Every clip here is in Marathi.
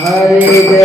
Hare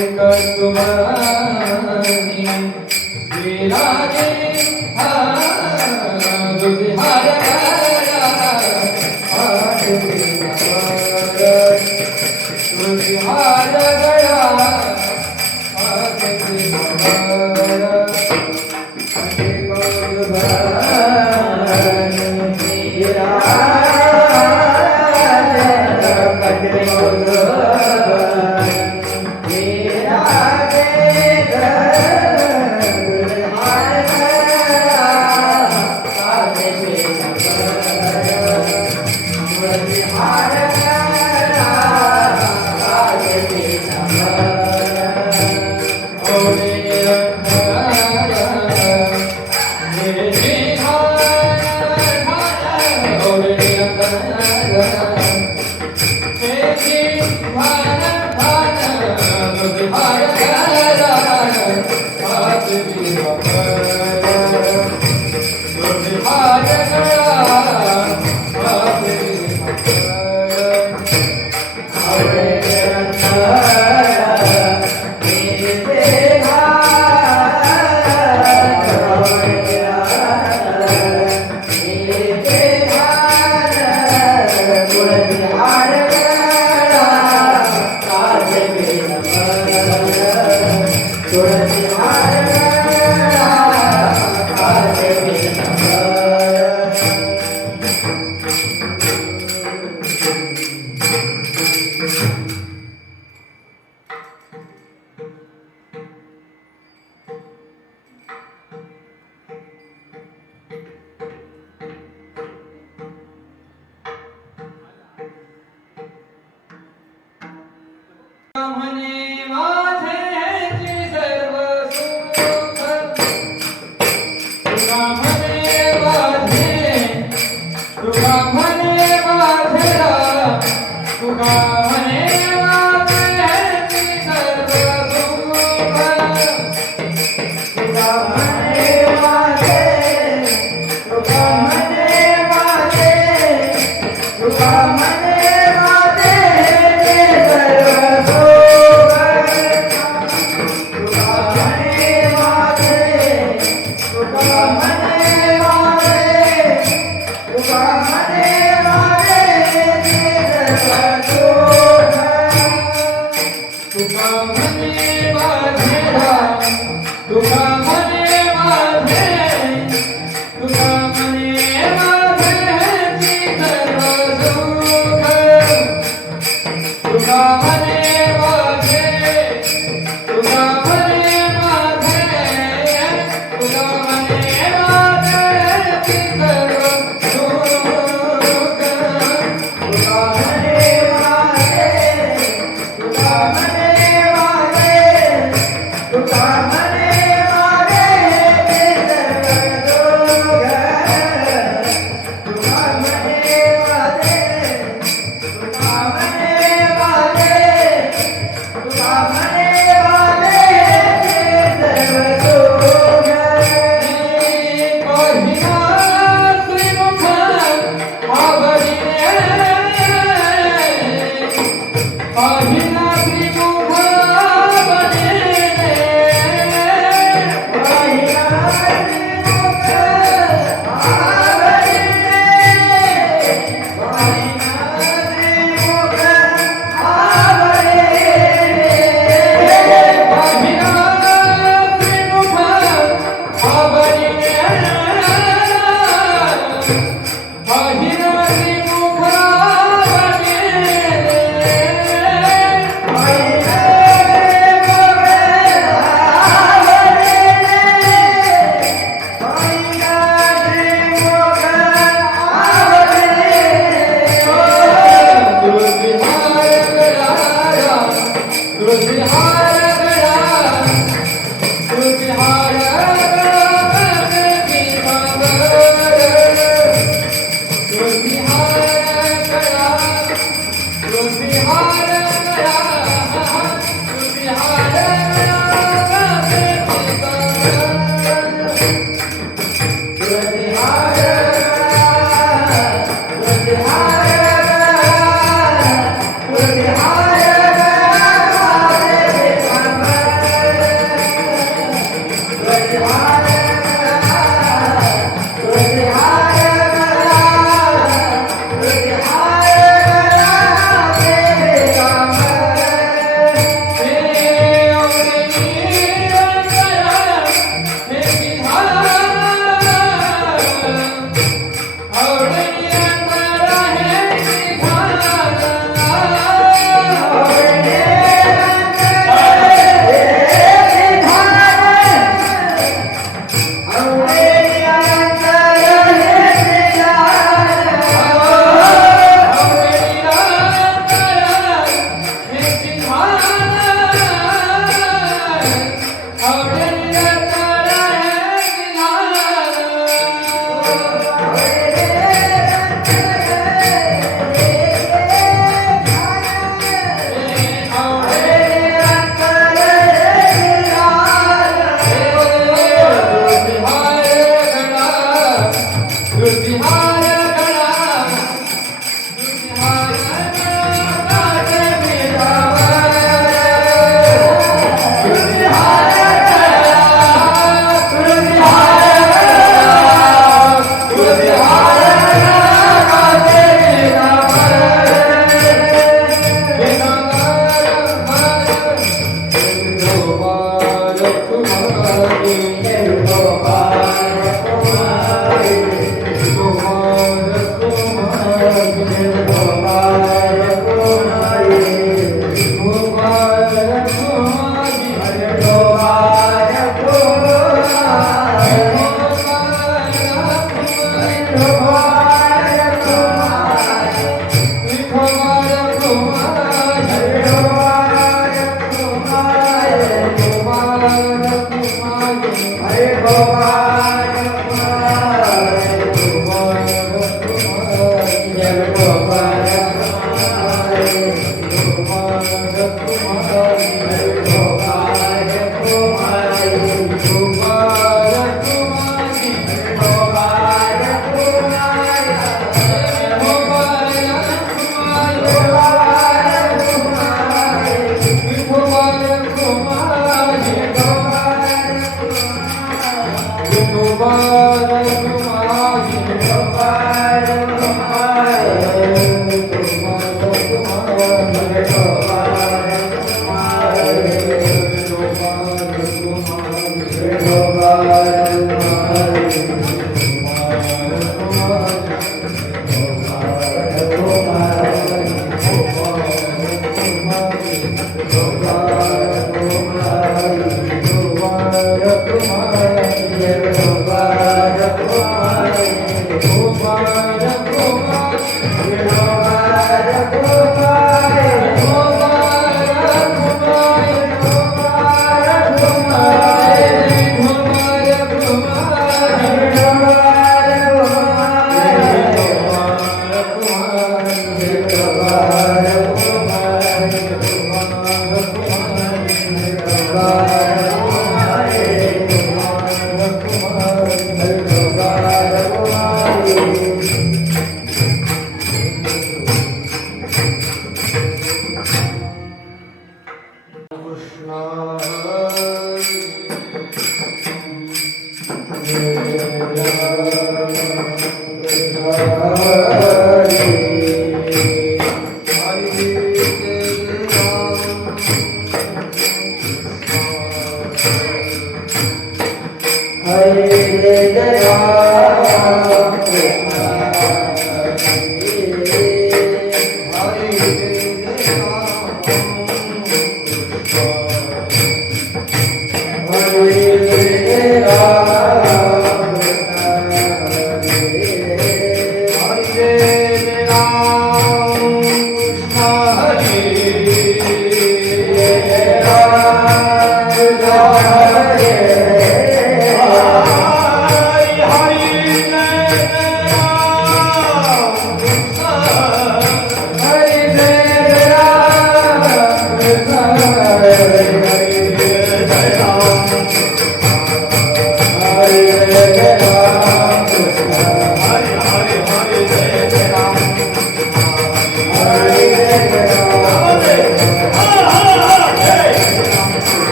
तुका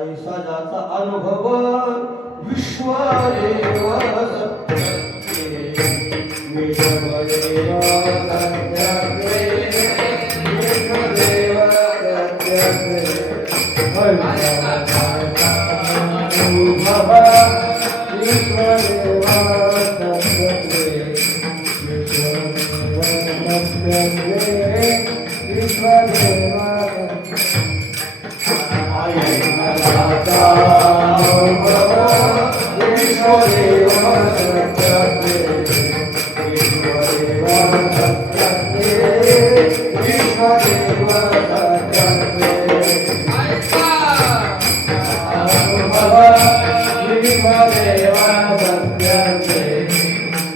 ऐसा जाता अनुभव विश्वदेव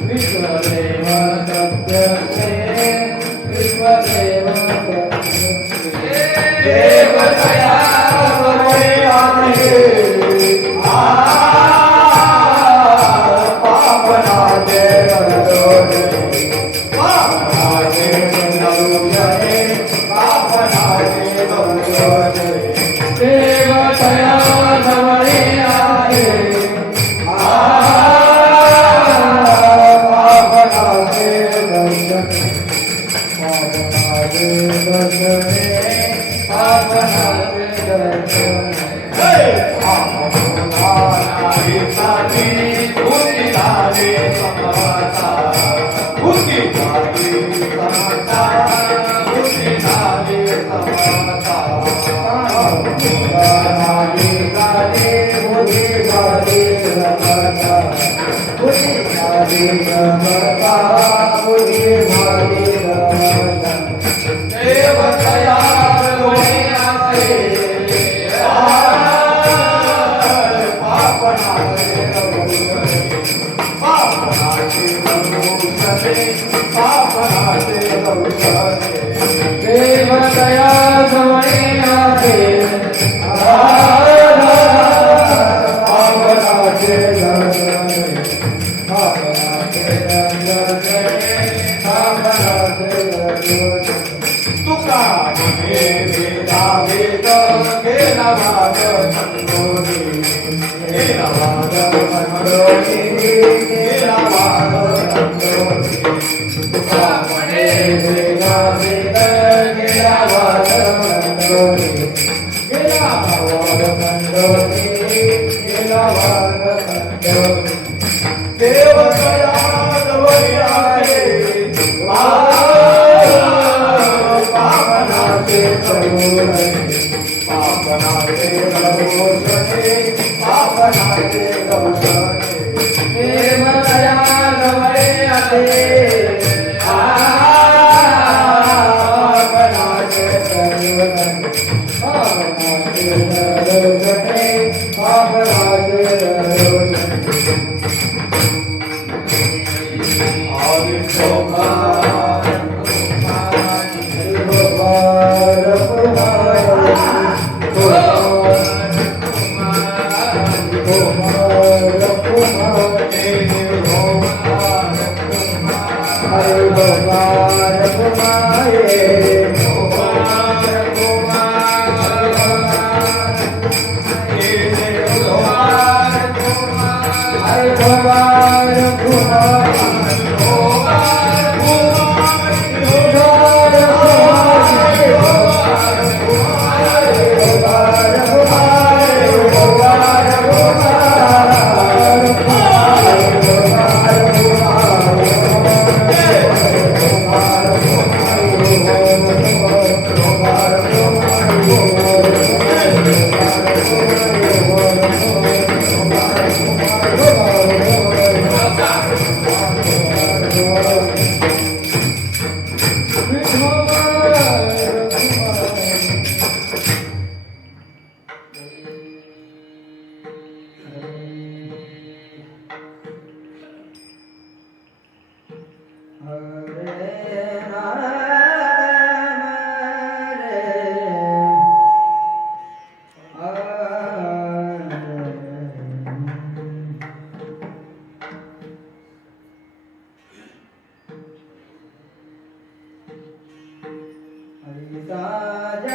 विश्वदेव सत्य Saja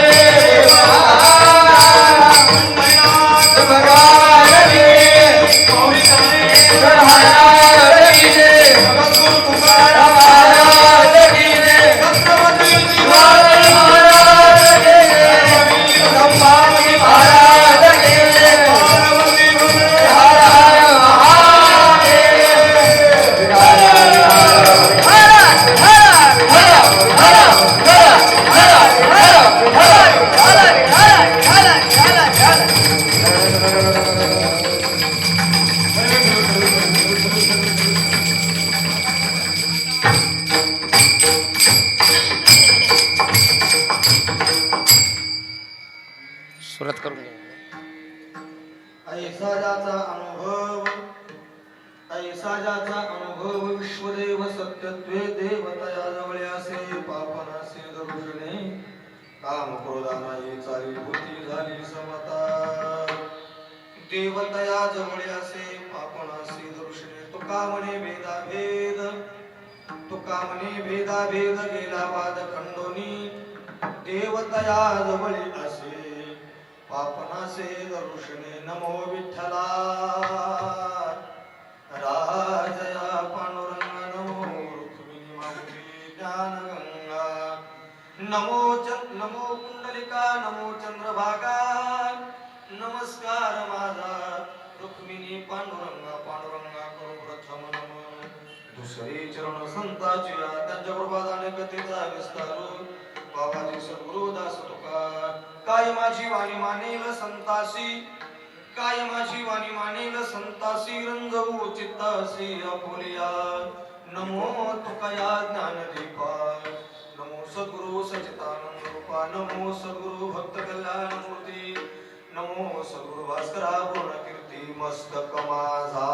सुरुवात करून घ्या. ऐसा ज्याचा अनुभव विश्वदेव सत्यत्वे देवतया जवळे असे पापनासे दरुषणे काम क्रोधानाही चाली भूती झाली समता देवतया जवळे असे पापनासे दरुषणे तुका म्हणे भेदाभेद गेला वाद खंडोनी देवतया जवळे असे पापनासे दरुषणे नमो विठ्ठला राजया पांडुरंग नमो रुक्मिणी माऊली ज्ञानगंगा नमो कुंडलिका नमो चंद्रभागा नमस्कार माझा रुक्मिणी पांडुरंगा करू प्रथम नमन दुसरे चरण संताची त्यांच्या कृपादाने कथेचा विस्तार बाबाजी सद्गुरु दास तुका काय माझी वाणी मानेल संतासी रंजवू चित्तासी अपुलिया नमो तुकया ज्ञानदीपा नमो सद्गुरु सचितानंद रूपा नमो सद्गुरु भक्त कल्याण मूर्ती नमो सद्गुरु भास्करा पूर्ण कीर्ती मस्तक माझा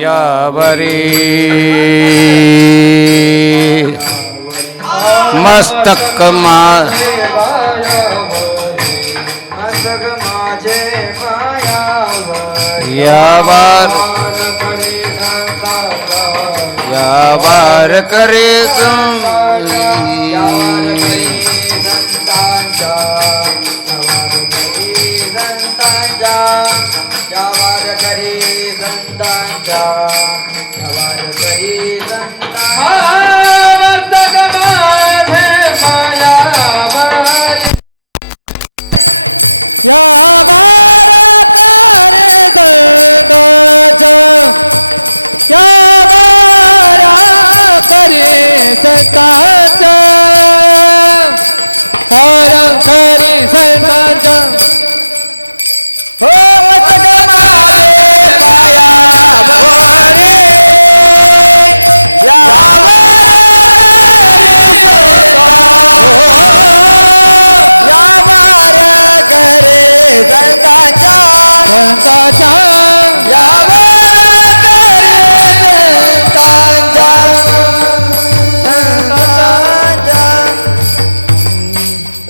यावरी मस्तक माझे मायावर यावार करे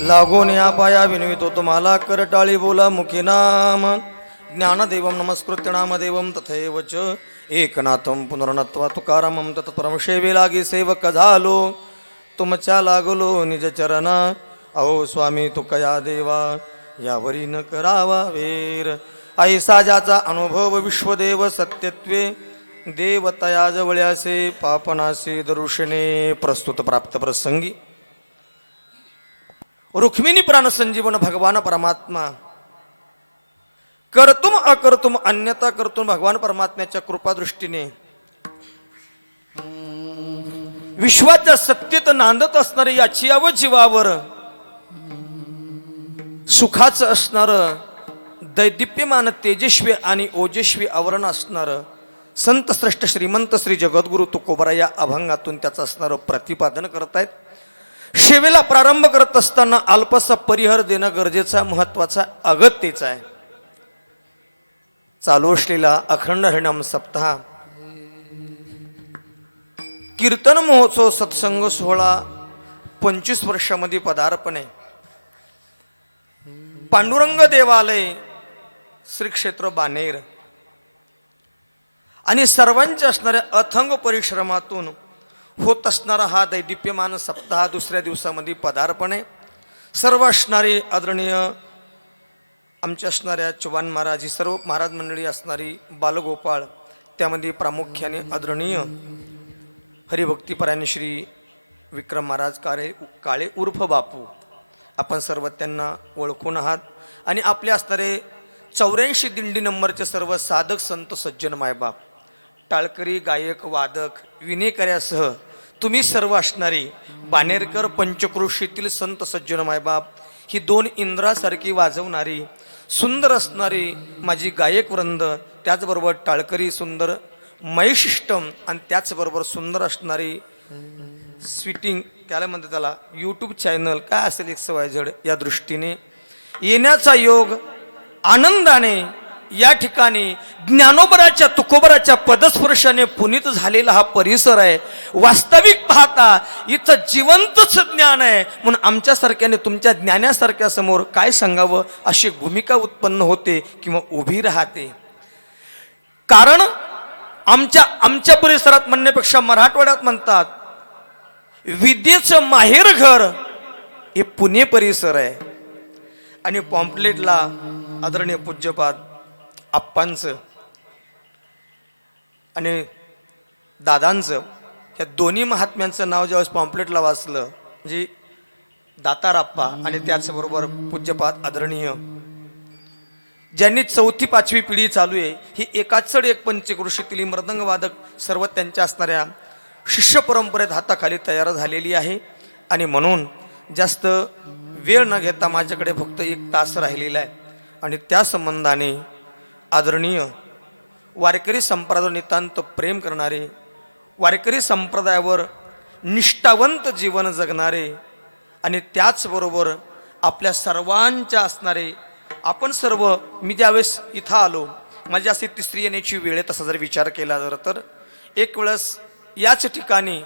लागून या पाया विनवितो तुम्हाला करटाळी बोला मुखी नाम ज्ञानदेवम नमस्कृत्य नामदेवम तथैव च एकनाथम पुनर्नत्वा तुकारामम तत्परम सेवे लागी सेवक झालो तुमच्या लागलो निज चरणा अहो स्वामी तुकया देवा यावरी न करावा वेर ऐसा ज्याचा अनुभव विश्वदेव सत्यत्वे देवतया जवळ्यासे पापनासे दरुषणे प्रस्तुत प्राप्त प्रसंगी रुक्मिणी प्राण संजीवन भगवान परमात्मा कर्तुम अकर्तुम अन्यथा कर्तुम भगवान परमात्म्याच्या कृपादृष्टीने विश्वाच्या सत्यत नांदत असणारे याची याव जीवावर सुखाचं असणार दैदिप्यमान तेजस्वी आणि ओजस्वी आवरण असणार संत श्रेष्ठ श्रीमंत श्री जगद्गुरु तुकोबरा या अभंगातून त्याचं असणारं प्रतिपादन करतायत. सेवेला प्रारंभ करत असताना अल्पसा परिहार देणं गरजेचा महत्वाचा अगत्यच आहे. चालू असलेला अखंड हरिनाम सप्ताह कीर्तन महोत्सव सत्संग सोहळा 25 वर्षामध्ये पदार्पण आहे. पांडुरंग देवालय श्री क्षेत्र बानेर आणि सर्वांच्या असणाऱ्या अथंग परिश्रमातून होत असणारा हा दैदिप्यमान सप्ताह दुसऱ्या दिवसामध्ये पदार्पण आहे. सर्व असणारी आदरणीय आमच्या असणाऱ्या चव्हाण महाराज ही सर्व महाराज मंडळी असणारी बालगोपाळ त्यामध्ये प्रामुख्याने आदरणीय हरिभक्तीपरायण श्री विक्रम महाराज काळे उर्फ बापू आपण सर्व त्यांना ओळखून आहात आणि आपले असणारे 84 दिंडी नंबरचे सर्व साधक संत सज्जन मायबाप टाळकरी गायक वादक विनेकऱ्यासह तुम्ही सर्व असणारी बानेरकर पंचक्रोशीतील संत सज्जन मायबाप ही 2 इंद्रासारखी वाजवणारी सुंदर असणारी माझी गायक वृंद त्याचबरोबर टाळकरी सुंदर मैशिष्टम आणि त्याचबरोबर सुंदर असणारी स्वीटिंग त्याला म्हणतात त्याला यूट्यूब चॅनल काय असेल XYZ या दृष्टीने येण्याचा योग आनंदाने या ठिकाणी ज्ञानोबराच्या तुकोबराच्या पदस्पर्शाने पुनीत झालेला हा परिसर आहे. वास्तविक पाहता इथं जिवंतच ज्ञान आहे, म्हणून आमच्यासारख्याने तुमच्या ज्ञानासारख्या समोर काय सांगावं अशी भूमिका उत्पन्न होते किंवा उभी राहते. कारण आमच्या परिसरात म्हणण्यापेक्षा मराठवाड्यात म्हणतात विद्येचं माहेरघर हे पुणे परिसर आहे. आणि पॉम्पलेटला आदरणीय पूज्यपाद आप्पांचं आणि दादांचं ह्या दोन्ही महात्म्यांचं नाव ज्यावेळेस पॉम्पलेटला वाचलं, म्हणजे दाताराप्पा आणि त्याचबरोबर पूज्यपाद आदरणीय ज्यांनी 4थी-5वी पिढी चालू आहे, ही एकाचड एक पंचक्रोशीतील मृदंगवादक सर्व त्यांच्या असणाऱ्या शिष्य परंपरेत हाताखाली तयार झालेली आहे. आणि म्हणून जास्त वेळ न घेता माझ्याकडे फक्त 1 तास राहिलेला आहे. आणि त्या संबंधाने आदरणीय वारकरी संप्रदायावर नितांत प्रेम करणारे, वारकरी संप्रदायावर निष्ठावंत जीवन जगणारे आणि त्याचबरोबर आपल्या सर्वांच्या असणारे आपण सर्व, मी ज्यावेळेस इथं आलो माझी अशी 3री येण्याची वेळ आहे. तसा जर विचार केला तर एक वेळेस याच ठिकाणी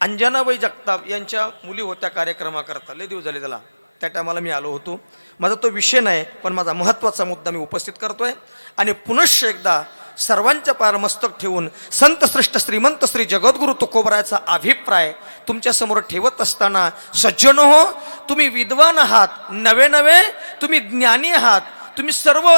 अंजनाबाई जगताप यांच्या मुली होत्या कार्यक्रमाकरता, लय दिवस झाले त्याला, त्या टायमाला मी आलो होतो. माझा तो विषय नाही, पण माझा महत्त्वाचा मुद्दा मी उपस्थित करतोय. आणि पुनश्च एकदा सर्वांच्या पायावर मस्तक ठेवून संत श्रेष्ठ श्रीमंत श्री जगद्गुरु तुकोबरायाचा अभिप्राय तुमच्यासमोर ठेवत असताना, सज्जन हो, तुम्ही विद्वान आहात, नवे नवे तुम्ही ज्ञानी आहात, तुम्ही सर्व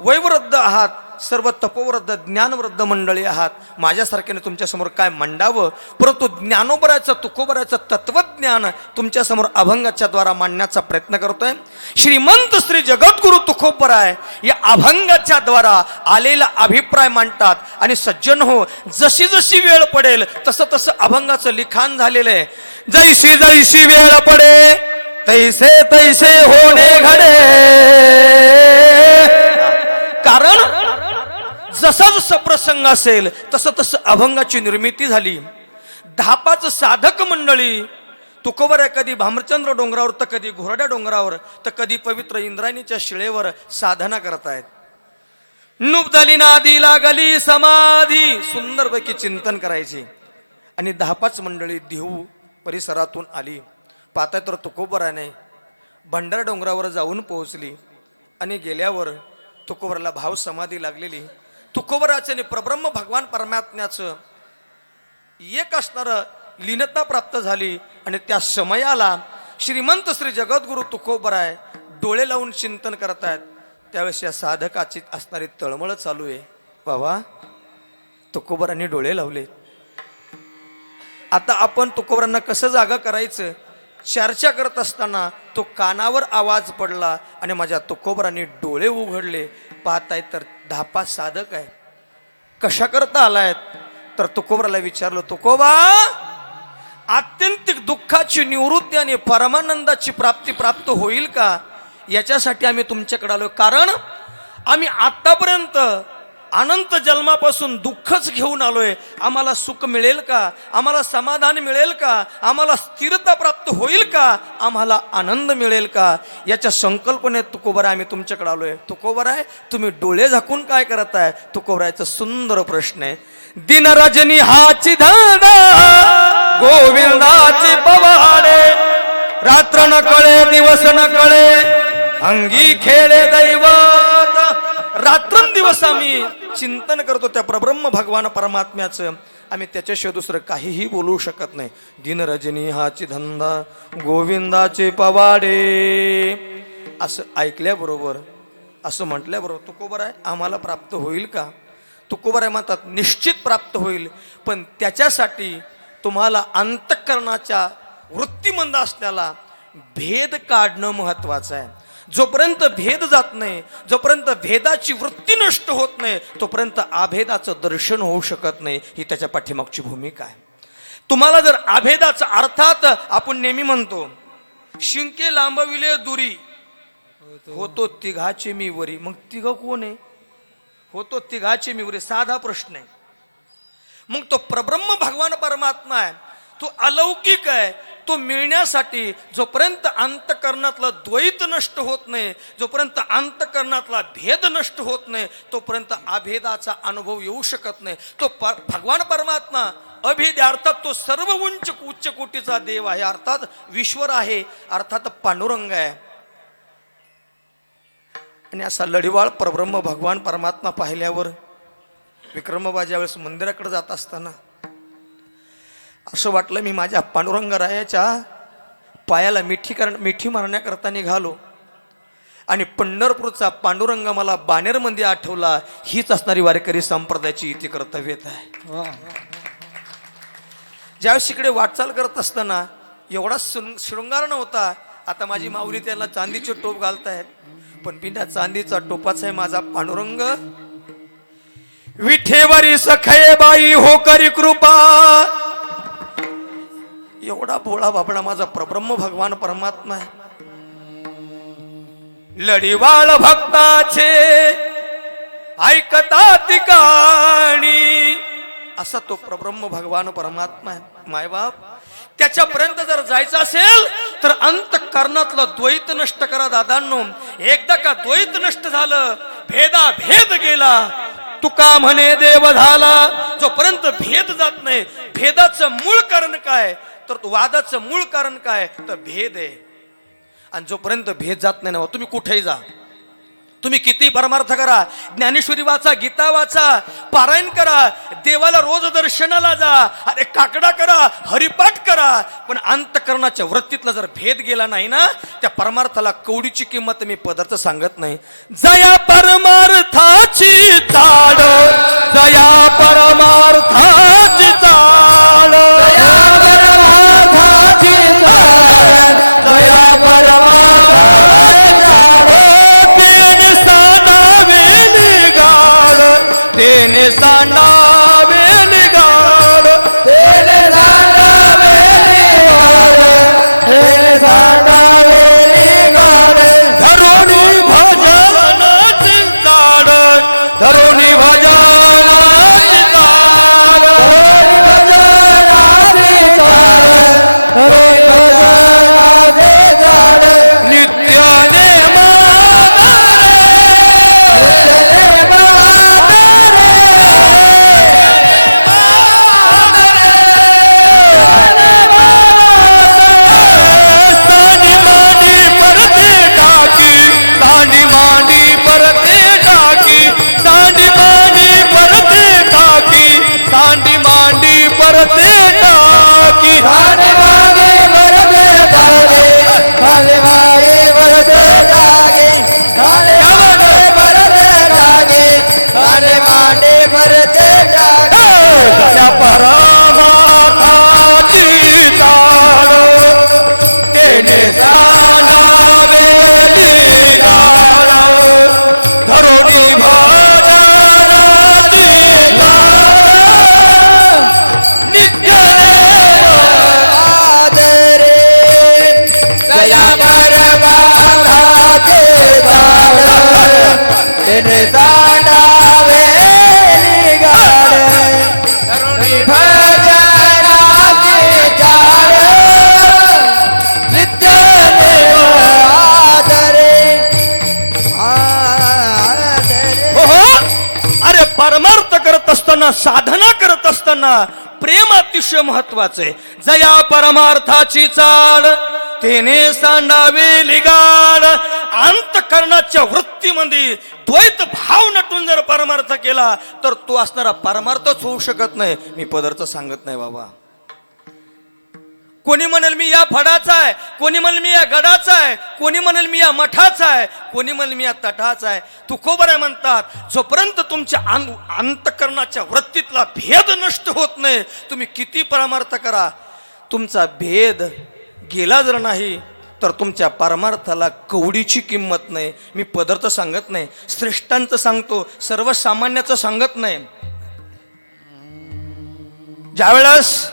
वयवृद्ध आहात, सर्व तपोवृद्ध ज्ञानवृद्ध मंडळी आहात. माझ्यासारख्याने तुमच्यासमोर काय मांडावं, परंतु ज्ञानोबरायाचं तुकोबरायाचं तत्वज्ञान तुमच्यासमोर अभंगाच्या द्वारा मांडण्याचा प्रयत्न करतोय. श्रीमंत श्री जगद्गुरु तुकोबराय या अभंगाच्या द्वारा आलेला अभिप्राय मांडतात. आणि सज्जन हो, जशी जशी वेळ पडेल तसं तसं अभंगाचं लिखाण झालेलं आहे. जैशी जैशी वेळ पडे तैसे तैसे होणे घडे. कारण जसा जसा प्रसंग असेल तसं तसं अभंगाची निर्मिती झाली. 10-5 साधक मंडळी तुकोबराय कधी भामचंद्र डोंगरावर, तर कधी घोरड्या डोंगरावर, तर कधी पवित्र इंद्रायणीच्या शिळेवर साधना करतायत. नुब्धली नादी लागली समाधी, सुंदरपैकी चिंतन करायचे. आणि 10-5 मंडळी देहू परिसरातून आली. पाहताय तर तुकोबरायाने भंडारा डोंगरावर जाऊन पोहोचली. आणि गेल्यावर तुकोबराला भाव समाधी लागलेली. तुकोबरायाचं आणि परब्रह्म भगवान परमात्म्याचं एक असणारं लीनता प्राप्त झाली. आणि त्या समयाला श्रीमंत श्री जगद्गुरु तुकोबराय डोळे लावून चिंतन करतायत. त्यावेळेस या साधकाची असणारी तळमळ चालू आहे. बाबा, तुकोबरांनी डोळे लावले, आता आपण तुकोबरांना कसं जागा करायचं चर्चा करत असताना तो कानावर आवाज पडला आणि माझ्या तुकोबरांनी डोळे उघडले. पाहताय तर 10-5 साधक आहे. कशा करता आलायत, तर तुकोबराला विचारलं, तुकोबा, आत्यंतिक दुःखाची निवृत्ती आणि परमानंदाची प्राप्ती प्राप्त होईल का, याच्यासाठी आम्ही तुमच्याकडे आलो. कारण आम्ही आतापर्यंत अनंत जन्मापासून दुःखच घेऊन आलोय. आम्हाला सुख मिळेल का, आम्हाला समाधान मिळेल का, आम्हाला स्थिरता प्राप्त होईल का, आम्हाला आनंद मिळेल का, याच्या संकल्पनेत तुकोबराय आम्ही तुमच्याकडे आलोय. तुकोबराय, तुम्ही डोळे झाकून काय करताय. तुकोबरायचा सुंदर प्रश्न आहे. दिन रजनी हाची धांदा गोविंदाची पवाडे, रात्र न कळे दिवस न कळे अंगी खेळे दैवत. रात्रंदिवस आम्ही चिंतन करतो त्या परब्रह्म भगवान परमात्म्याचं. आम्ही त्याच्याशिवाय दुसरं काहीही बोलू शकत नाही. दिन रजनी हाची धंदा गोविंदाचे पवाडे, असं ऐकल्याबरोबर, असं म्हटल्याबरोबर तुकोबराय आम्हाला प्राप्त होईल का. तुकोबराय म्हणतात निश्चित प्राप्त होईल, पण त्याच्यासाठी तुम्हाला अंतःकरणाच्या वृत्तीमंद असल्याला भेद काढणं महत्वाचं आहे. जोपर्यंत भेद जात नाही, जोपर्यंत भेदाची वृत्ती नष्ट होत नाही, तोपर्यंत अभेदाचं दर्शन होऊ शकत नाही. ही त्याच्या पाठीमागची भूमिका आहे. तुम्हाला जर अभेदाचा, अर्थात आपण नेहमी म्हणतो शिंके लांबविले दुरी होतो तिघाचे मी वरी. मग तिघ कोण आहे, होतो तिघाचे मी वरी, साधा प्रश्न आहे. मग तो परब्रह्म भगवान परमात्मा आहे, तो अलौकिक आहे, तो मिळण्यासाठी जोपर्यंत अंतकरणातलं द्वैत नष्ट होत नाही, जोपर्यंत अंतकरणातला भेद नष्ट होत नाही, तोपर्यंत अभेदाचा अनुभव येऊ शकत नाही. तो भगवान परमात्मा अभेद अर्थात तो सर्व उच्च कोटीचा देव आहे, अर्थात विश्वर आहे, अर्थात पांडुरंग आहे. आणि असा लढीवाळ परब्रह्म भगवान परमात्मा पाहिल्यावर विक्रमबा ज्यावेळेस मंदिराकडे जात असताना असं वाटलं मी माझ्या पांडुरंगरायाच्या पायाला मिठी मारण्याकरता निघालो आणि पंढरपूरचा पांडुरंग मला बाणेरमध्ये आठवला. हीच असणारी वारकरी संप्रदायाची इथे कर्तव्यत आहे. ज्यावेळेस इकडे वाटचाल करत असताना एवढा शृंगार नव्हता. आता माझी माऊली त्याला चांदीचे टोप घालतायत, पण बिना चांदीचा टोपाचा आहे माझा पांडुरंग. विठेवरी सखये बाई हो करी कृपा, एवढा भोळा बाबडा माझा परब्रह्म भगवान परमात्मा आहे. लढीवाळ भक्ताचे ऐकता ठिकाणी असा तो परब्रह्म भगवान परमात्मा आहे. मायबाप त्याच्यापर्यंत जर जायचं असेल तर अंतःकरणातलं द्वैत नष्ट करा दादांनो. एकदा का द्वैत नष्ट झालं, भेद गेला, तुका म्हणे देव झाला. जोपर्यंत भेद जात नाही, भेदाचं मूळ कारण काय तर वादाचं मूळ कारण काय तर भेद आहे. आणि जोपर्यंत भेद जात नाही ना, तुम्ही कुठेही जा, तुम्ही किती परमार्थ करा, ज्ञानेश्वरी वाचा, गीता वाचा, पारायण करा, देवाला रोज दर्शनाला जा, अरे काकडा करा, हरिपाठ करा, पण अंतकरणाच्या वृत्तीतला जर भेद गेला नाही ना, त्या परमार्थाला कवडीची किंमत मी पदार्थ सांगत नाही. जया परमार्थाची चाड, जया परमार्थाची चाड, जया परमार्थाची चाड, जया परमार्थाची चाड. तेने सांडावे निगाड, तेने सांडावे निगाड, तेने सांडावे निगाड. धरुणी भजनाची चाड, धरुणी भजनाची चाड, धरुणी भजनाची चाड, धरुणी भजनाची चाड. नित्याने साधना करत असताना प्रेम अतिशय महत्वाचं आहे. जया परमार्थाची चाड, तेने सांडावे लिगाड. अंतकरणाच्या वृत्तीमध्ये द्वैत भाव नटून जर परमार्थ केला तर तो असणारा परमार्थच होऊ शकत नाही. मी पदार्थ सांगत नाही बाबा. कोणी म्हणेल मी या फडाचा आहे, कोणी म्हणेल मी या गडाचा आहे, कोणी म्हणेल मी या मठाचा आहे, कोणी म्हणेल मी या तटाचा आहे. तुकोबर आहे म्हणतात, जोपर्यंत तुमच्या अंतकरणाच्या वृत्तीतला भेद नष्ट होत नाही, तुम्ही किती परमार्थ करा, तुमचा भेद गेला जर नाही तर तुमच्या परमार्थाला कवडीची किंमत नाही. मी पदार्थ सांगत नाही, श्रेष्ठांचं सांगतो, सर्वसामान्याचं सांगत नाही. ज्यावेळेस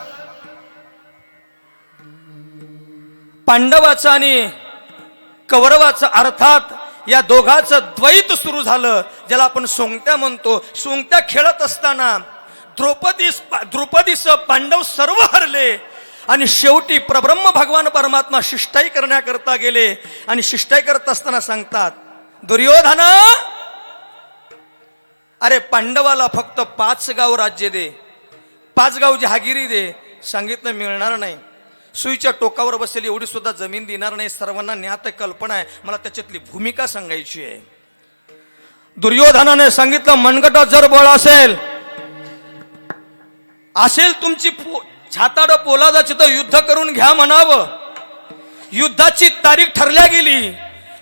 पांडवाचं आणि कौरवाचं अर्थात या दोघांचं द्वैत सुरू झालं, ज्याला आपण सोंगट्या म्हणतो. सोंगट्या खेळत असताना द्रौपदीस पांडव सर्व हरले आणि शेवटी परब्रह्म भगवान परमात्मा शिष्टाई करण्याकरता गेले आणि शिष्टाई करत असताना सांगतात, दुर्योधना, अरे पांडवाला फक्त 5 गाव राज्य दे, 5 गाव जहागिरी दे. सांगितलं मिळणार नाही. सुईच्या टोकावर बसलेली एवढी सुद्धा जमीन देणार नाही. सर्वांना ज्ञात कल्पना आहे, मला त्याच्यातली भूमिका सांगायची आहे. दुर्योधनाने सांगितलं, मनगटात जर बळ असेल तुमची छाताड पोलादाची तर युद्ध करून घ्या म्हणावं. युद्धाची तारीख ठरल्या गेली,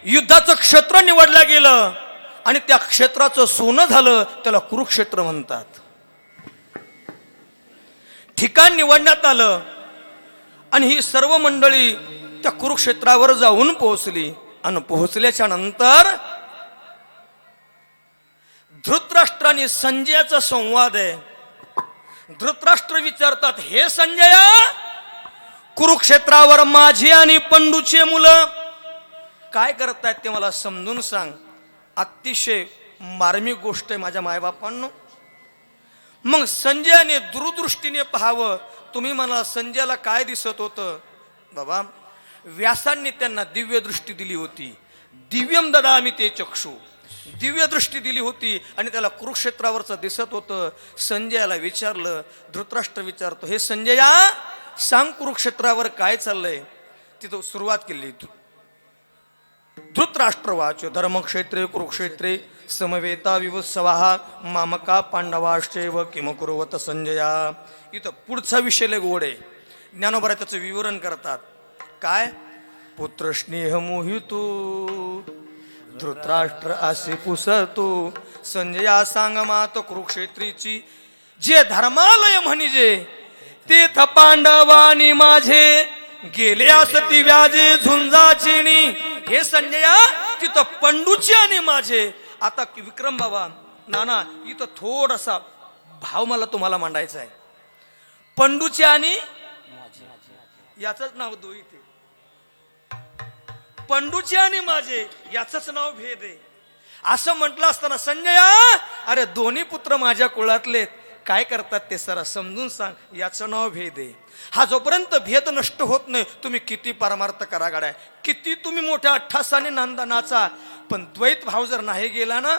युद्धाचं क्षेत्र निवडलं गेलं आणि त्या क्षेत्राचं सोनं झालं. त्याला कुरुक्षेत्र म्हणतात. ठिकाण निवडण्यात आलं आणि ही सर्व मंडळी त्या कुरुक्षेत्रावर जाऊन पोहोचली. आणि पोहोचल्याच्या नंतर धृतराष्ट्राने संजयाचा संवाद आहे. धृतराष्ट्र विचारतात, हे संजया, कुरुक्षेत्रावर माझी आणि पंडूचे मुलं काय करतायत ते मला समजून सांग. अतिशय मार्मिक गोष्ट आहे माझ्या मायबापांनो. मग संजयाने दूरदृष्टीने पाहावं. तुम्ही म्हणाल संजयाला काय दिसत होतं? बाबा, व्यासांनी त्यांना दिव्य दृष्टी दिली होती. दिव्यम ददामि ते चक्षु, दिव्य दृष्टी दिली होती आणि त्याला कुरुक्षेत्रावरचं दिसत होतं. संजयाला विचारलं, धृतराष्ट्र विचारतो, हे संजया, सांग कुरुक्षेत्रावर काय चाललंय? तिथं सुरुवात केली. धृतराष्ट्रवाच धर्मक्षेत्रे कुरुक्षेत्रे समवेता विवत्सवाः मामका पांडवाश्चैव किम कुर्वत संजया. इथं पुढचा विषय लय गोड आहे. ज्ञानोबा त्याचं विवरण करतात. काय? पुत्र स्नेह मोहितो धृतराष्ट्र असे पुसतो. संजया सांग मात कुरुक्षेत्रीची, जे धर्मालय म्हणजे तेथ पांडवानी माझे गेले असती व्याजे झुंजाचिनी. हे संजया, तिथं पंडूची आणि माझे. आता विक्रम बाबा, नाना, इथं थोडासा भाव मला तुम्हाला मांडायचा आहे. पंडूचे आणि याचंच नाव दो इथे. पंडूचे आणि माझे याचंच नाव भेद आहे असं म्हटलं असताना संजया, अरे दोन्ही पुत्र माझ्या कुळातले, काय करतात ते सरा समजून सांग. याचं नाव भेद आहे. हा जोपर्यंत भेद नष्ट होत नाही, तुम्ही किती परमार्थ करा गाड्या, किती तुम्ही मोठ्या अठ्ठासाने नांदा नाचा, पण द्वैत भाव जर नाही गेला ना,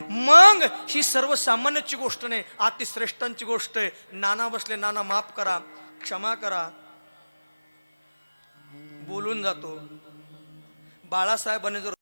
मग ही सर्वसामान्याची गोष्ट नाही, अतिश्रेष्ठांची गोष्ट आहे. नाना बसले, नाना माफ करा, क्षमा करा, बोलून जातो. बाळासाहेबांनी जर